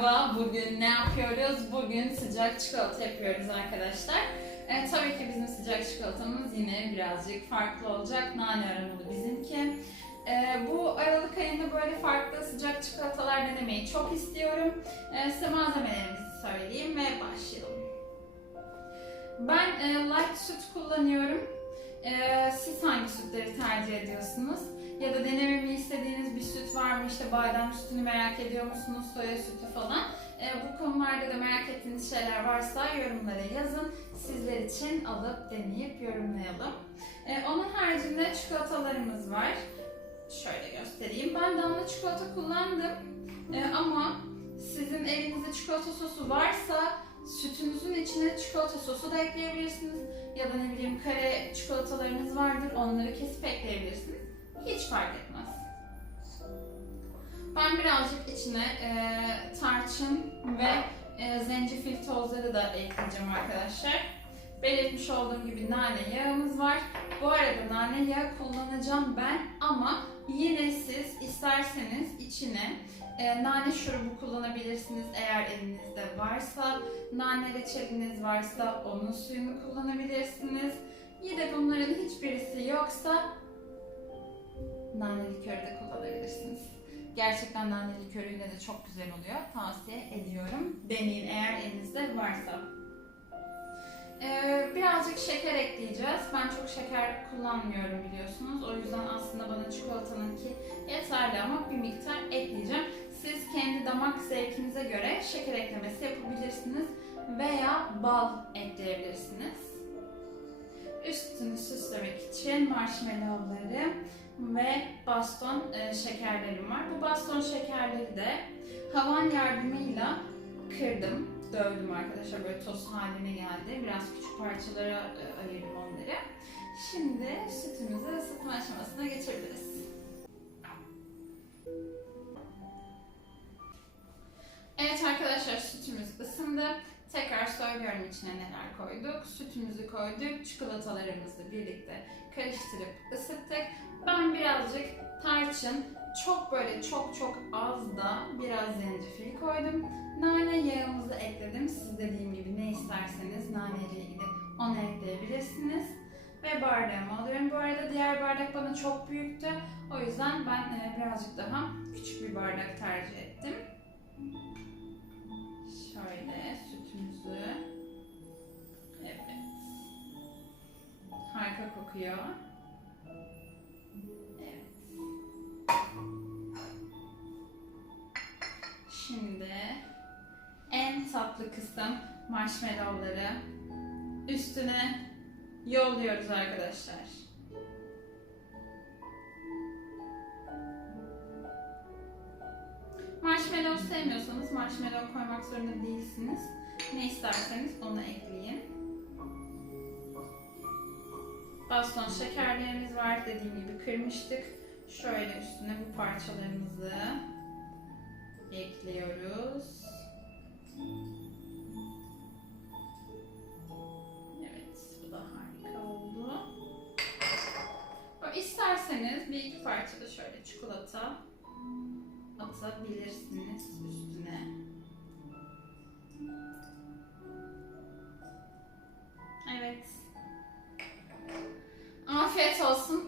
Merhaba, bugün ne yapıyoruz? Bugün sıcak çikolata yapıyoruz arkadaşlar. Ee, tabii ki bizim sıcak çikolatamız yine birazcık farklı olacak. Nane aromalı bizimki. Ee, bu Aralık ayında böyle farklı sıcak çikolatalar denemeyi çok istiyorum. Ee, size malzemelerimizi söyleyeyim ve başlayalım. Ben e, light süt kullanıyorum. Ee, siz hangi sütleri tercih ediyorsunuz? Ya da denememi istediğiniz bir süt var mı? İşte badem sütünü merak ediyor musunuz? Soya sütü falan. Ee, bu konularda da merak ettiğiniz şeyler varsa yorumlara yazın. Sizler için alıp deneyip yorumlayalım. Ee, onun haricinde çikolatalarımız var. Şöyle göstereyim. Ben damla çikolata kullandım. Ee, ama sizin elinizde çikolata sosu varsa sütünüzün içine çikolata sosu da ekleyebilirsiniz. Ya da ne bileyim kare çikolatalarınız vardır. Onları kesip ekleyebilirsiniz. Hiç fark etmez. Ben birazcık içine e, tarçın ve e, zencefil tozları da ekleyeceğim arkadaşlar. Belirtmiş olduğum gibi nane yağımız var. Bu arada nane yağı kullanacağım ben ama yine siz isterseniz içine e, nane şurubu kullanabilirsiniz eğer elinizde varsa. Nane reçeliniz varsa onun suyunu kullanabilirsiniz. Yine bunların hiçbirisi yoksa nane likörü de kullanabilirsiniz. Gerçekten nane likörüyle de çok güzel oluyor. Tavsiye ediyorum. Deneyin eğer elinizde varsa. Ee, birazcık şeker ekleyeceğiz. Ben çok şeker kullanmıyorum biliyorsunuz. O yüzden aslında bana çikolatanınki yeterli ama bir miktar ekleyeceğim. Siz kendi damak zevkinize göre şeker eklemesi yapabilirsiniz veya bal ekleyebilirsiniz. Üstünü süslemek için marshmallowları ve baston e, şekerlerim var. Bu baston şekerleri de havan yardımıyla kırdım, dövdüm arkadaşlar. Böyle toz haline geldi. Biraz küçük parçalara e, ayırdım onları. Şimdi sütümüzü ısıtma aşamasına geçebiliriz. Söylüyorum içine neler koyduk. Sütümüzü koyduk, çikolatalarımızı birlikte karıştırıp ısıttık. Ben birazcık tarçın, çok böyle çok çok az da biraz zencefil koydum. Nane yağımızı ekledim. Siz dediğim gibi ne isterseniz nane ile ilgili onu ekleyebilirsiniz. Ve bardağımı alıyorum. Bu arada diğer bardak bana çok büyüktü. O yüzden ben e, birazcık daha küçük bir bardak tercih ettim. Kokuyor. Şimdi en tatlı kısım marshmallowları üstüne yolluyoruz arkadaşlar. Marshmallow sevmiyorsanız marshmallow koymak zorunda değilsiniz. Ne isterseniz onu ekleyin. Baston şekerlerimiz var. Dediğim gibi kırmıştık. Şöyle üstüne bu parçalarımızı ekliyoruz. Evet, bu da harika oldu. İsterseniz bir iki parça da şöyle çikolata atabilirsiniz üstüne.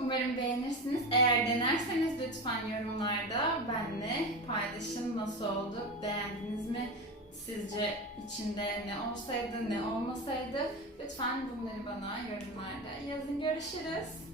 Umarım beğenirsiniz. Eğer denerseniz lütfen yorumlarda benimle paylaşın nasıl oldu, beğendiniz mi? Sizce içinde ne olsaydı, ne olmasaydı? Lütfen bunları bana yorumlarda yazın. Görüşürüz.